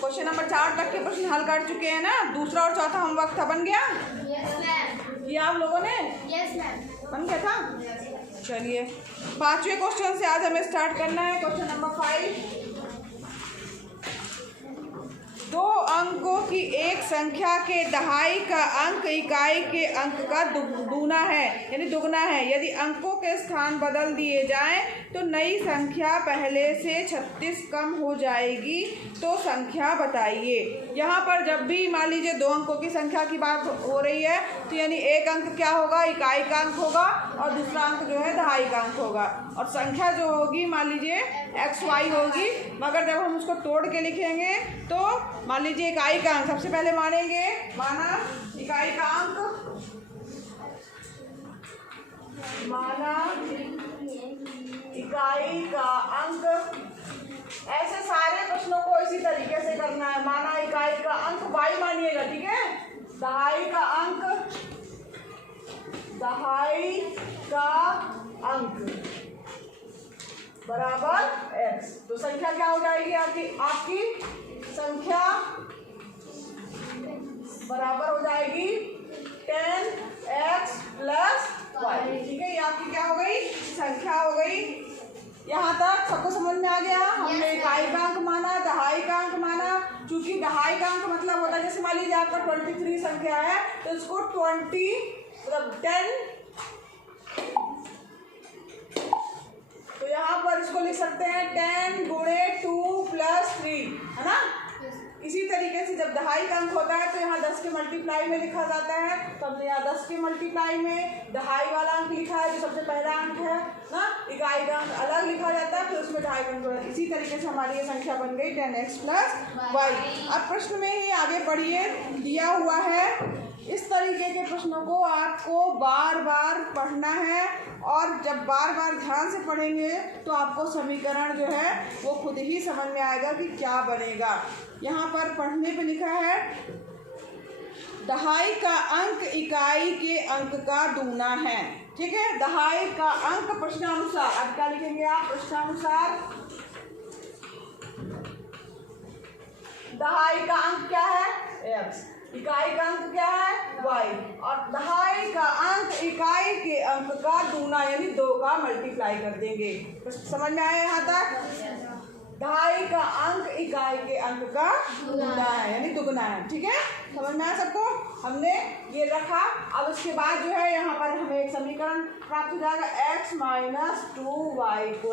Question number 4 तक के प्रश्न हल कर चुके हैं ना। दूसरा और चौथा होमवर्क था, बन गया? किया आप लोगों ने? बन गया था। चलिए 5वें क्वेश्चन से आज हमें स्टार्ट करना है। Question number 5। 2 अंकों की एक संख्या के दहाई का अंक इकाई के अंक का दुगुना है, यानी दुगना है। यदि अंकों के स्थान बदल दिए जाएं तो नई संख्या पहले से 36 कम हो जाएगी, तो संख्या बताइए। यहाँ पर जब भी मान लीजिए 2 अंकों की संख्या की बात हो रही है तो यानी एक अंक क्या होगा, इकाई का अंक होगा, और दूसरा अंक जो है दहाई का अंक होगा। और संख्या जो होगी मान लीजिए XY होगी, मगर जब हम उसको तोड़ के लिखेंगे तो मान लीजिए इकाई का अंक सबसे पहले मानेंगे, माना इकाई का अंक, माना इकाई का अंक। ऐसे सारे प्रश्नों को इसी तरीके से करना है। माना इकाई का अंक Y मानिएगा, ठीक है। दहाई का अंक, दहाई का अंक बराबर X, तो संख्या क्या हो जाएगी आपकी संख्या बराबर हो जाएगी 10x + y, ठीक है। ये आपकी क्या हो गई, संख्या हो गई। यहाँ तक सबको समझ में आ गया। हमने इकाई का अंक माना, दहाई का अंक माना। चूंकि दहाई का अंक मतलब होता है, जैसे मान लीजिए आपका 23 संख्या है तो इसको 20 मतलब 10, तो यहाँ पर इसको लिख सकते हैं 10 × 2 + 3, है ना। इसी तरीके से जब दहाई का अंक होता है तो यहाँ 10 के मल्टीप्लाई में लिखा जाता है, तो हमने यहाँ 10 के मल्टीप्लाई में दहाई वाला अंक लिखा है जो सबसे पहला अंक है ना। इकाई का अंक अलग लिखा जाता है, फिर उसमें दहाई का अंक। इसी तरीके से हमारी ये संख्या बन गई 10x + y। अब प्रश्न में ही आगे पढ़िए, दिया हुआ है। इस तरीके के प्रश्नों को आपको बार बार पढ़ना है, और जब बार बार ध्यान से पढ़ेंगे तो आपको समीकरण जो है वो खुद ही समझ में आएगा कि क्या बनेगा। यहाँ पर पढ़ने पे लिखा है दहाई का अंक इकाई के अंक का दुगना है, ठीक है। दहाई का अंक प्रश्नानुसार, अब क्या लिखेंगे आप, प्रश्नानुसार दहाई का अंक क्या है X, इकाई का अंक क्या है Y, और दहाई का अंक इकाई के अंक का दुगना यानी 2 का मल्टीप्लाई कर देंगे। तो समझ में आया यहाँ तक? दहाई का अंक इकाई के अंक का दुगना है यानी दुगना है, ठीक है। समझ में आया सबको? हमने ये रखा। अब उसके बाद जो है यहाँ पर हमें एक समीकरण प्राप्त हो जाएगा x - 2y =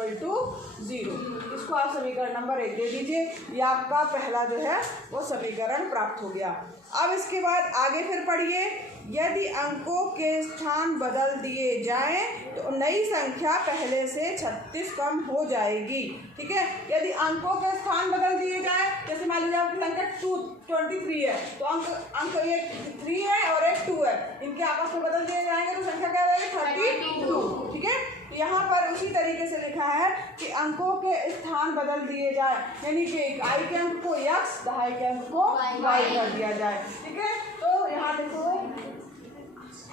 0। इसको आप समीकरण नंबर 1 दे दीजिए। ये आपका पहला जो है वो समीकरण प्राप्त हो गया। अब इसके बाद आगे फिर पढ़िए, यदि अंकों के स्थान बदल दिए जाएं तो नई संख्या पहले से 36 कम हो जाएगी, ठीक है। यदि अंकों के स्थान बदल दिए जाएं, जैसे मान लीजिए आपकी संख्या 23 है तो अंक एक 3 है और एक 2 है, इनके आपस में बदल दिए जाएंगे तो संख्या क्या हो जाएगी 32, ठीक है। तो यहाँ पर उसी तरीके से लिखा है कि अंकों के स्थान बदल दिए जाए, यानी कि इकाई के अंक को x, दहाई के अंक को y कर दिया जाए, ठीक है। तो यहाँ देखो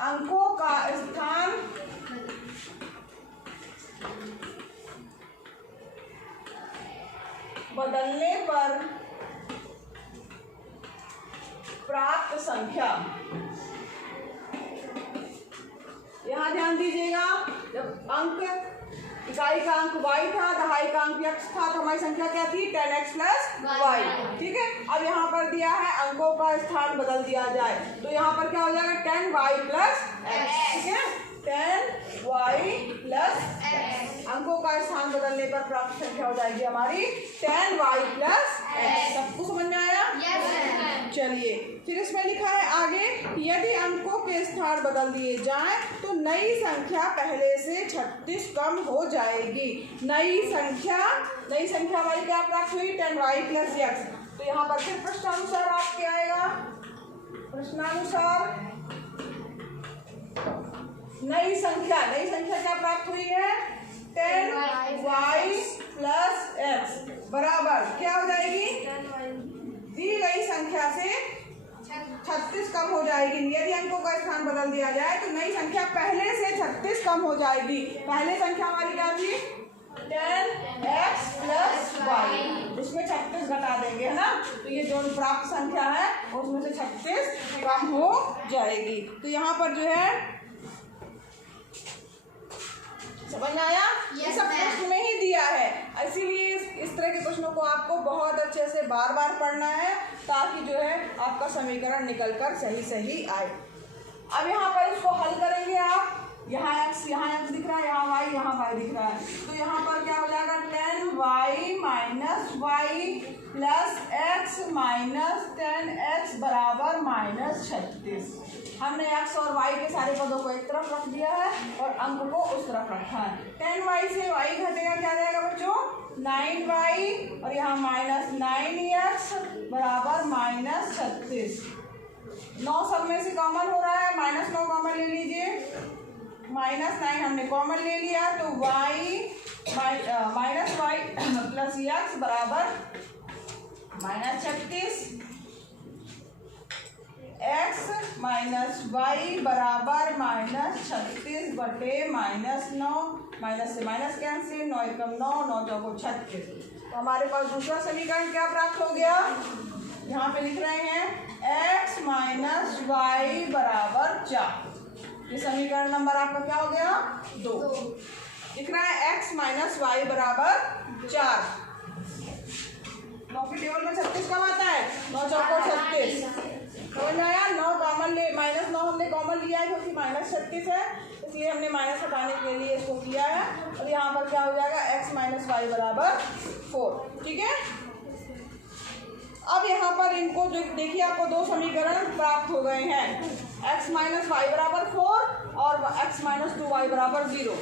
अंकों का स्थान बदलने पर प्राप्त संख्या, यहाँ ध्यान दीजिएगा। जब अंक इकाई का अंक y था, दहाई का अंक x था, तो हमारी संख्या क्या थी 10x + y, ठीक है। अब यहाँ पर दिया है अंकों का स्थान बदल दिया जाए तो यहाँ पर क्या हो जाएगा 10y + x, ठीक है। 10y + x, अंकों का स्थान बदलने पर प्राप्त संख्या हो जाएगी हमारी 10y + x। सबको समझ में आया? चलिए फिर इसमें लिखा है आगे, यदि अंकों के स्थान बदल दिए जाएं तो नई संख्या पहले से 36 कम हो जाएगी। नई संख्या हमारी क्या प्राप्त हुई 10y + x। तो यहाँ पर फिर प्रश्नानुसार आपके आएगा, प्रश्नानुसार नई संख्या क्या प्राप्त हुई है 10y + x बराबर क्या हो जाएगी, दी गई संख्या से 36 कम हो जाएगी। यदि अंकों का स्थान बदल दिया जाए तो नई संख्या पहले से 36 कम हो जाएगी। पहले संख्या हमारी क्या थी 10x + y, उसमें 36 x घटा देंगे, है ना। तो ये जो प्राप्त संख्या है उसमें से 36 कम हो जाएगी। तो यहाँ पर जो है समझ में आया? ये सब प्रश्न में ही दिया है, इसीलिए इस तरह के प्रश्नों को आपको बहुत अच्छे से बार बार पढ़ना है ताकि जो है आपका समीकरण निकलकर सही आए। अब यहाँ पर इसको हल करेंगे आप। यहाँ x दिख रहा है, यहाँ y दिख रहा है। तो यहाँ पर क्या हो जाएगा 10y minus y plus x minus 10x बराबर -36। हमने x और y के सारे पदों को एक तरफ रख दिया है और अंक को उस तरफ रखा है। 10y से y घटेगा, क्या रहेगा बच्चों 9y और यहाँ -9x बराबर -36। 9 सब में से कॉमन हो रहा है, -9 कॉमन ले लीजिए, -9 हमने कॉमन ले लिया तो y minus y plus x बराबर -36, x माइनस वाई बराबर -36 बटे -9, माइनस से माइनस कैंसिल, 9 एकम 9, 9 चौको 36। तो हमारे पास दूसरा समीकरण क्या प्राप्त हो गया, यहाँ पे लिख रहे हैं x माइनस वाई बराबर 4। ये समीकरण नंबर आपका क्या हो गया 2। लिख रहा है x माइनस वाई बराबर 4। 9 के टेबल में 36 कम आता है, 9 चौको 36। समझ में आया? 9 कॉमन ले, -9 हमने कॉमन लिया है क्योंकि -36 है, इसलिए हमने माइनस हटाने के लिए इसको किया है। और यहाँ पर क्या हो जाएगा x माइनस वाई बराबर 4। ठीक है। अब यहाँ पर इनको जो देखिए आपको 2 समीकरण प्राप्त हो गए हैं, x माइनस वाई बराबर 4 और x माइनस 2y बराबर 0।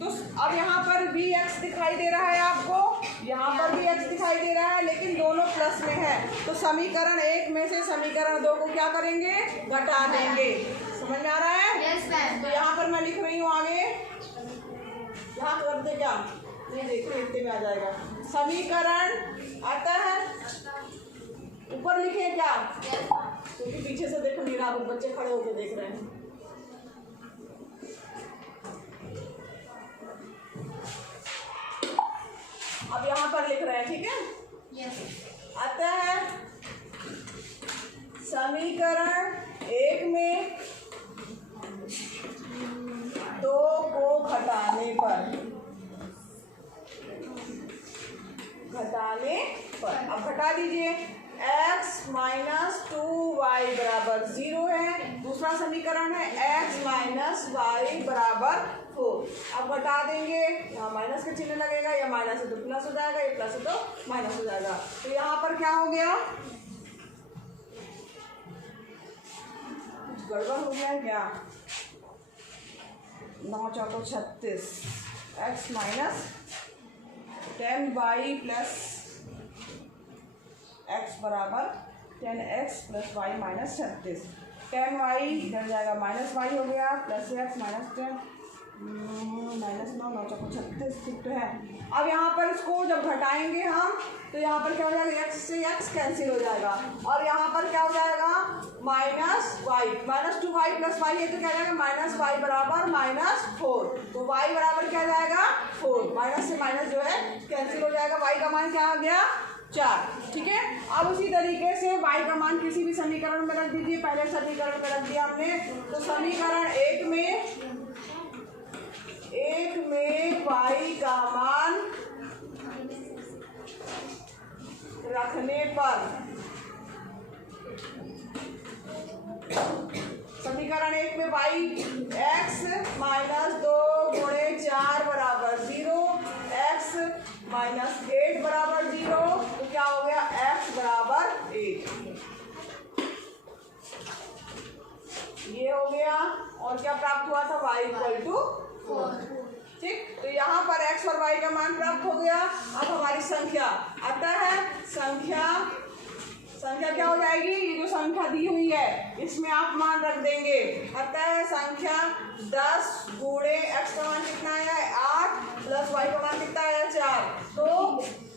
तो अब यहाँ पर भी x दिखाई दे रहा है आपको, यहाँ पर भी x दिखाई दे रहा है, लेकिन दोनों प्लस में है। तो समीकरण 1 में से समीकरण 2 को क्या करेंगे, घटा देंगे। समझ में आ रहा है? Yes, ma'am. तो यहाँ पर मैं लिख रही हूँ आगे, यहाँ कर दे क्या, नहीं देखते इतने में आ जाएगा। समीकरण आता है, ऊपर लिखे क्या, क्योंकि पीछे से देखो नहीं रहा, बच्चे खड़े होकर देख रहे हैं। अब यहाँ पर लिख रहे हैं, ठीक है। Yes. आता है समीकरण 1 में 2 को घटाने पर अब घटा दीजिए, x माइनस 2y बराबर 0 है। दूसरा समीकरण है x माइनस वाई बराबर 4। अब घटा देंगे, यहाँ माइनस का चिन्ह लगेगा, या माइनस है तो प्लस हो जाएगा, ये प्लस है तो माइनस हो जाएगा। तो यहाँ पर क्या हो गया, कुछ गड़बड़ हो गया है क्या, 9 चौको 36, x minus 10y plus x बराबर 10x plus y minus 36। 10y इधर जाएगा, माइनस y हो गया, प्लस x माइनस 10 -9, 9 चौको 36, ठीक तो है। अब यहाँ पर इसको जब घटाएंगे हम तो यहाँ पर क्या हो जाएगा, x से x कैंसिल हो जाएगा और यहाँ पर क्या हो जाएगा -y, -2y प्लस y है तो क्या जाएगा -y बराबर -4। तो y बराबर क्या जाएगा 4, माइनस से माइनस जो है कैंसिल हो जाएगा, y का मान क्या आ गया 4। ठीक है। अब उसी तरीके से y का मान किसी भी समीकरण में रख दीजिए, पहले समीकरण में रख दिया हमने, तो समीकरण 1 में y का मान रखने पर, समीकरण 1 में y x माइनस 2 गुणे 4 बराबर 0, x माइनस 8 बराबर 0, तो क्या हो गया x बराबर 8, ये हो गया। और क्या प्राप्त हुआ था, y इक्वल टू 4। ठीक, तो यहाँ पर x और y का मान प्राप्त हो गया। अब हमारी संख्या आता है, संख्या क्या हो जाएगी, ये जो संख्या दी हुई है इसमें आप मान रख देंगे। आता है संख्या 10 गुणे x का मान कितना है 8 प्लस y का मान कितना है 4, तो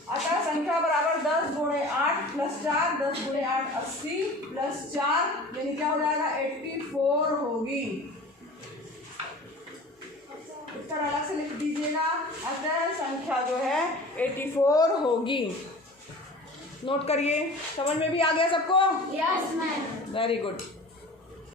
आता है संख्या बराबर 10 गुणे 8 प्लस 4, 10 गुणे 8 80 प्लस 4 यानी क्या हो जाएगा 84 होगी। उत्तर अलग से लिख दीजिएगा, अतः संख्या जो है 84 होगी। नोट करिए। समझ में भी आ गया सबको? Yes ma'am. Very good.